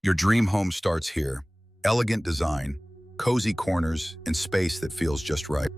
Your dream home starts here. Elegant design, cozy corners, and space that feels just right.